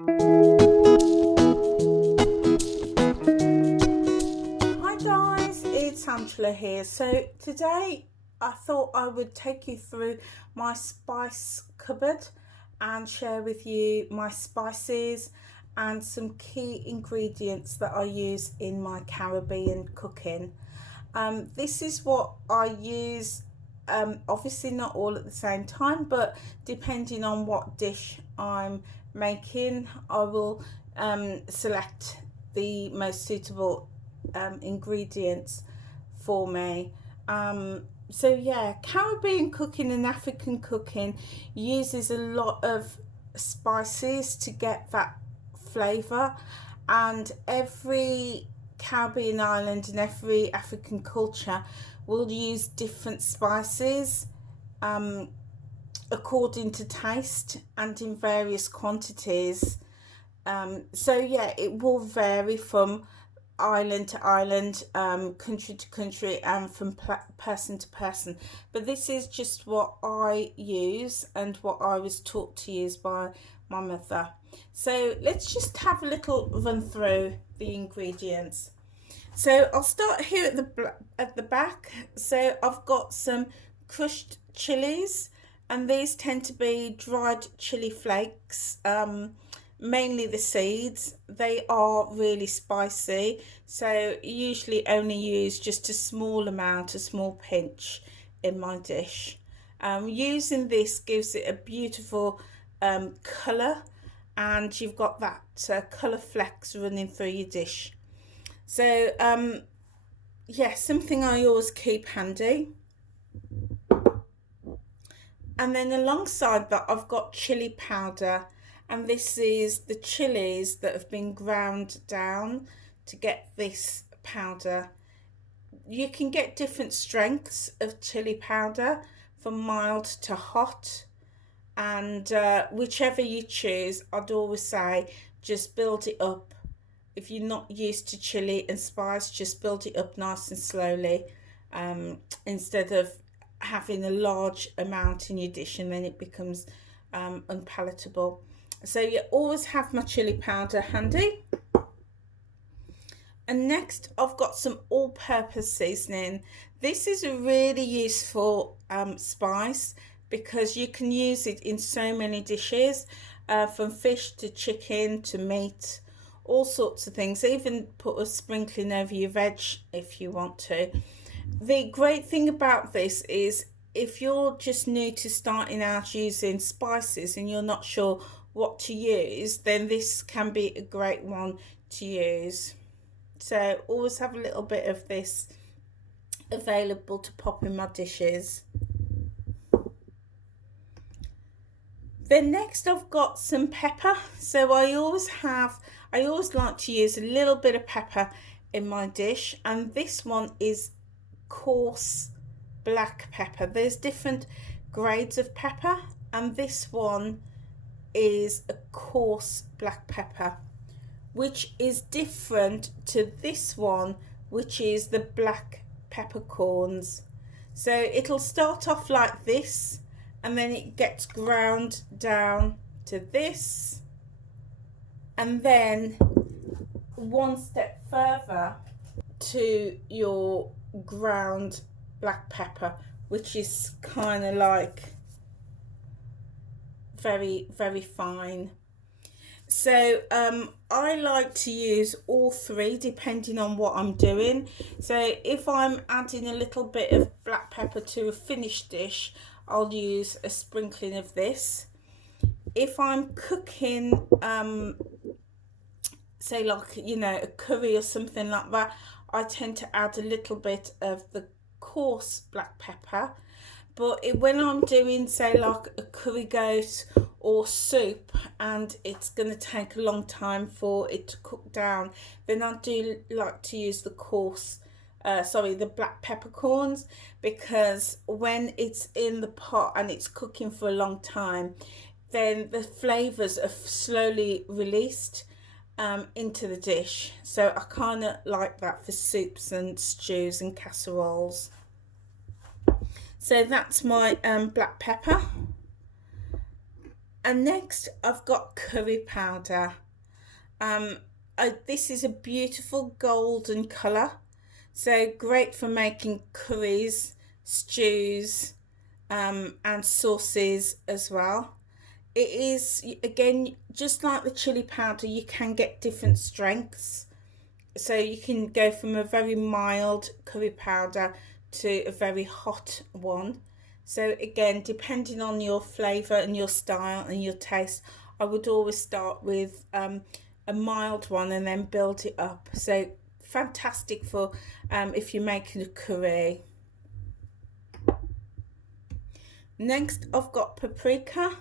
Hi guys, it's Angela here. So today I thought I would take you through my spice cupboard and share with you my spices and some key ingredients that I use in my Caribbean cooking. This is what I use, obviously not all at the same time, but depending on what dish I'm making, I will select the most suitable ingredients for me. So yeah, Caribbean cooking and African cooking uses a lot of spices to get that flavour, and every Caribbean island and every African culture will use different spices um, according to taste and in various quantities. So yeah, it will vary from island to island, country to country, and from person to person. But this is just what I use and what I was taught to use by my mother. So let's just have a little run through the ingredients. So I'll start here at the back. So I've got some crushed chilies, and these tend to be dried chili flakes. Mainly the seeds. They are really spicy, so usually only use just a small amount, a small pinch in my dish. Using this gives it a beautiful colour, and you've got that colour flecks running through your dish. So yeah, something I always keep handy. And then alongside that, I've got chili powder, and this is the chilies that have been ground down to get this powder. You can get different strengths of chili powder, from mild to hot, and whichever you choose, I'd always say just build it up. If you're not used to chili and spice, just build it up nice and slowly, instead of having a large amount in your dish and then it becomes unpalatable. So you always have my chili powder handy. And next I've got some all-purpose seasoning. This is a really useful spice because you can use it in so many dishes, from fish to chicken to meat, all sorts of things. Even put a sprinkling over your veg if you want to. The great thing about this is if you're just new to starting out using spices and you're not sure what to use, then this can be a great one to use. So always have a little bit of this available to pop in my dishes. Then next I've got some pepper. So I always like to use a little bit of pepper in my dish, and this one is coarse black pepper. There's different grades of pepper, and this one is a coarse black pepper, which is different to this one, which is the black peppercorns. So it'll start off like this, and then it gets ground down to this, and then one step further to your ground black pepper, which is kind of like very, very fine. So I like to use all three depending on what I'm doing. So if I'm adding a little bit of black pepper to a finished dish, I'll use a sprinkling of this. If I'm cooking, say like, a curry or something like that, I tend to add a little bit of the coarse black pepper. But when I'm doing, say, like a curry goat or soup, and it's going to take a long time for it to cook down, then I do like to use the the black peppercorns, because when it's in the pot and it's cooking for a long time, then the flavours are slowly released into the dish. So I kind of like that for soups and stews and casseroles. So that's my black pepper. And next I've got curry powder. Um, this is a beautiful golden colour, so great for making curries, stews, and sauces as well. It is, again, just like the chili powder, you can get different strengths. So you can go from a very mild curry powder to a very hot one. So again, depending on your flavour and your style and your taste, I would always start with a mild one and then build it up. So fantastic for if you're making a curry. Next, I've got paprika.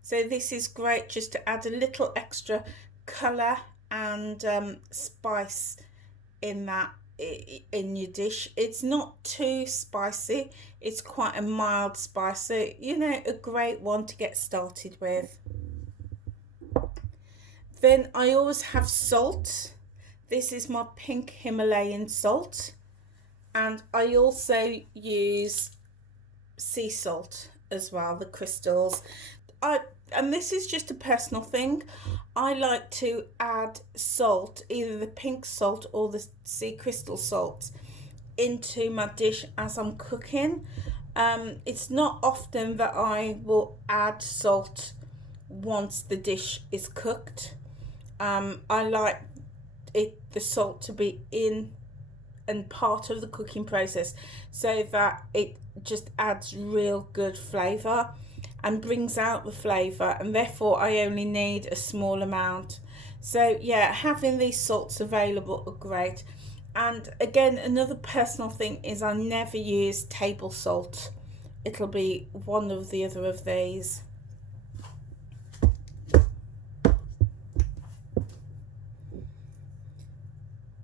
So this is great just to add a little extra colour and spice in that in your dish. It's not too spicy, it's quite a mild spice, so you know, a great one to get started with. Then I always have salt. This is my pink Himalayan salt, and I also use sea salt as well, the crystals. And this is just a personal thing. I like to add salt, either the pink salt or the sea crystal salt, into my dish as I'm cooking. It's not often that I will add salt once the dish is cooked. I like the salt to be in and part of the cooking process, so that it just adds real good flavour and brings out the flavour, and therefore I only need a small amount. So yeah, having these salts available are great. And again, another personal thing is I never use table salt. It'll be one or the other of these.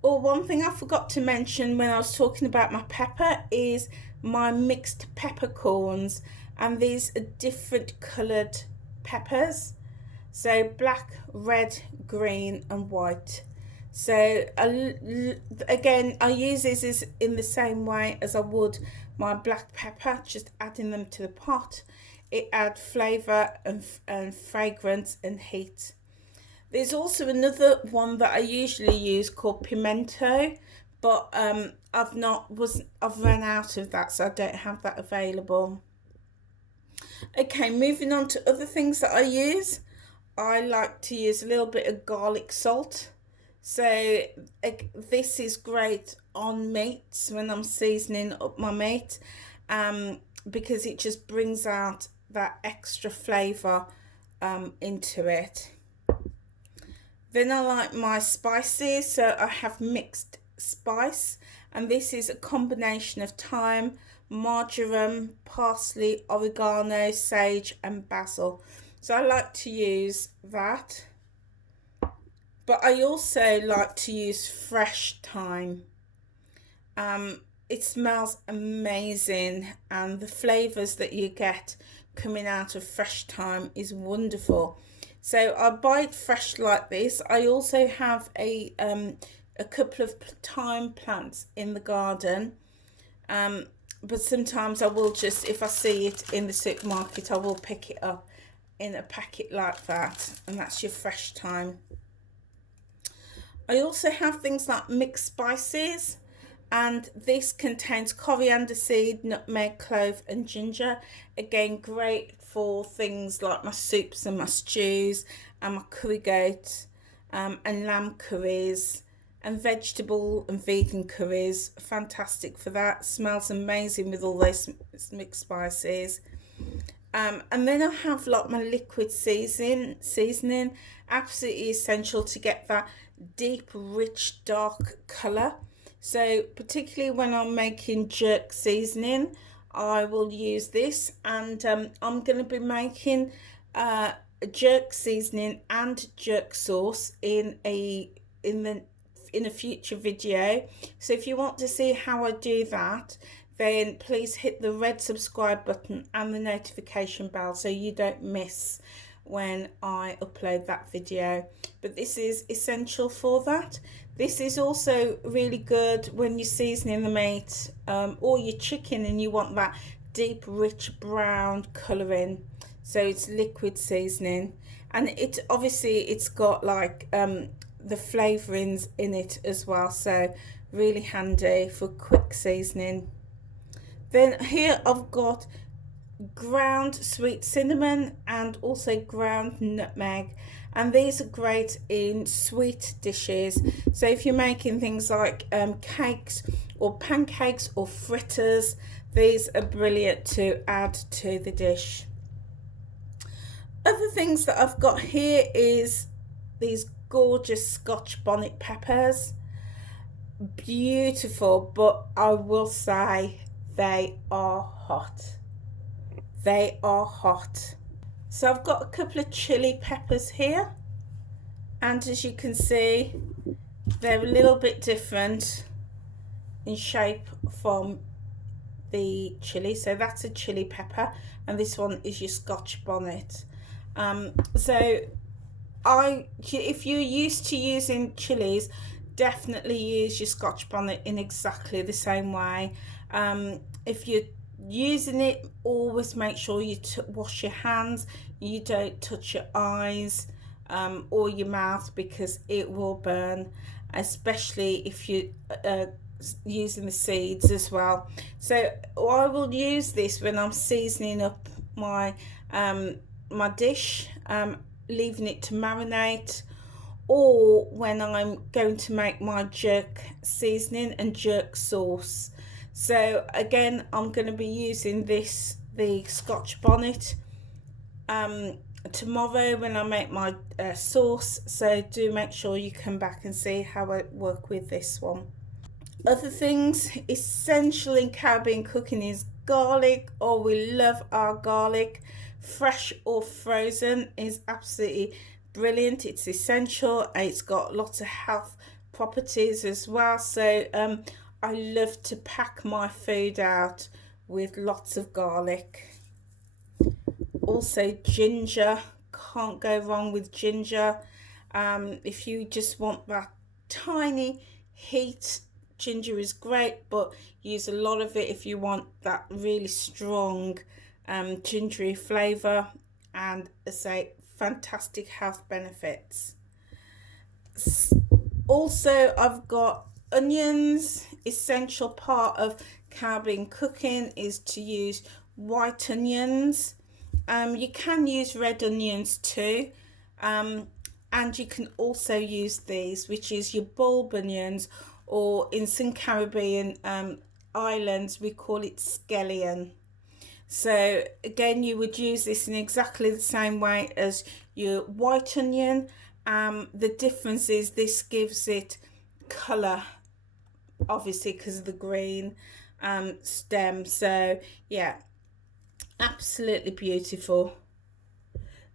Oh, one thing I forgot to mention when I was talking about my pepper is my mixed peppercorns, and these are different coloured peppers, so black, red, green and white. So again, I use these in the same way as I would my black pepper, just adding them to the pot. It adds flavour and fragrance and heat. There's also another one that I usually use called pimento, but I've run out of that, so I don't have that available. Okay, moving on to other things that I use. I like to use a little bit of garlic salt. So this is great on meats when I'm seasoning up my meat, because it just brings out that extra flavour into it. Then I like my spices, so I have mixed spice, and this is a combination of thyme, marjoram, parsley, oregano, sage and basil. So I like to use that. But I also like to use fresh thyme. It smells amazing, and the flavours that you get coming out of fresh thyme is wonderful. So I buy it fresh like this. I also have a couple of thyme plants in the garden, but sometimes I will just, if I see it in the supermarket, I will pick it up in a packet like that, and that's your fresh thyme. I also have things like mixed spices, and this contains coriander seed, nutmeg, clove and ginger. Again, great for things like my soups and my stews and my curry goat and lamb curries and vegetable and vegan curries. Fantastic for that. Smells amazing with all those mixed spices. And then I have like my liquid seasoning, absolutely essential to get that deep, rich, dark colour. So particularly when I'm making jerk seasoning, I will use this, and I'm going to be making a jerk seasoning and jerk sauce in a future video. So if you want to see how I do that, then please hit the red subscribe button and the notification bell so you don't miss when I upload that video. But this is essential for that. This is also really good when you're seasoning the meat or your chicken and you want that deep, rich brown colouring. so it's liquid seasoning, and it obviously it's got like the flavorings in it as well, so really handy for quick seasoning. Then here I've got ground sweet cinnamon and also ground nutmeg, and these are great in sweet dishes. So if you're making things like cakes or pancakes or fritters, these are brilliant to add to the dish. Other things that I've got here is these gorgeous Scotch bonnet peppers. Beautiful, but I will say they are hot. They are hot. So I've got a couple of chili peppers here, and as you can see, they're a little bit different in shape from the chili. So that's a chili pepper, and this one is your Scotch bonnet. So if you're used to using chilies, definitely use your Scotch bonnet in exactly the same way. If you're using it, always make sure you wash your hands, you don't touch your eyes or your mouth, because it will burn, especially if you using the seeds as well. So I will use this when I'm seasoning up my my dish, leaving it to marinate, or when I'm going to make my jerk seasoning and jerk sauce. So again, I'm going to be using the Scotch bonnet tomorrow when I make my sauce, so do make sure you come back and see how I work with this one. Other things essential in Caribbean cooking is garlic. Oh, we love our garlic. Fresh or frozen is absolutely brilliant. It's essential. It's got lots of health properties as well. So I love to pack my food out with lots of garlic. Also ginger. Can't go wrong with ginger. If you just want that tiny heat, ginger is great, but use a lot of it if you want that really strong gingery flavour, and say fantastic health benefits. Also, I've got onions. Essential part of Caribbean cooking is to use white onions. You can use red onions too, and you can also use these, which is your bulb onions, or in some Caribbean islands we call it scallion. So again, you would use this in exactly the same way as your white onion. The difference is this gives it colour, obviously because of the green stem. So yeah, absolutely beautiful.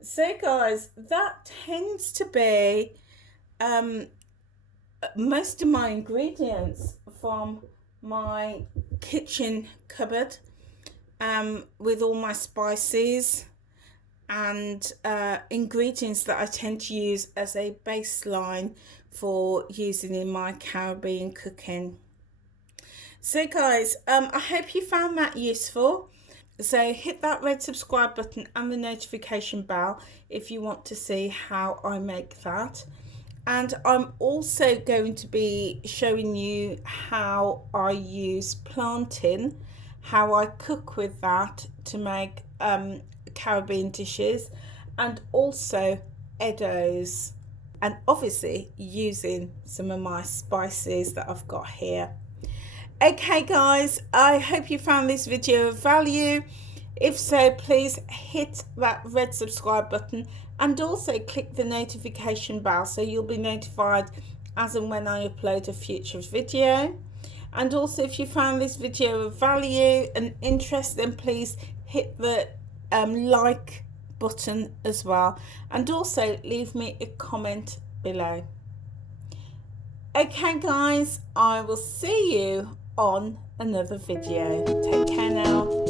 So guys, that tends to be most of my ingredients from my kitchen cupboard, with all my spices and ingredients that I tend to use as a baseline for using in my Caribbean cooking. So guys, I hope you found that useful. So hit that red subscribe button and the notification bell if you want to see how I make that. And I'm also going to be showing you how I use plantain, how I cook with that to make Caribbean dishes, and also eddos, and obviously using some of my spices that I've got here. Okay guys, I hope you found this video of value. If so, please hit that red subscribe button and also click the notification bell so you'll be notified as and when I upload a future video. And also, if you found this video of value and interest, then please hit the like button as well, and also leave me a comment below. Okay guys, I will see you on another video. Take care now.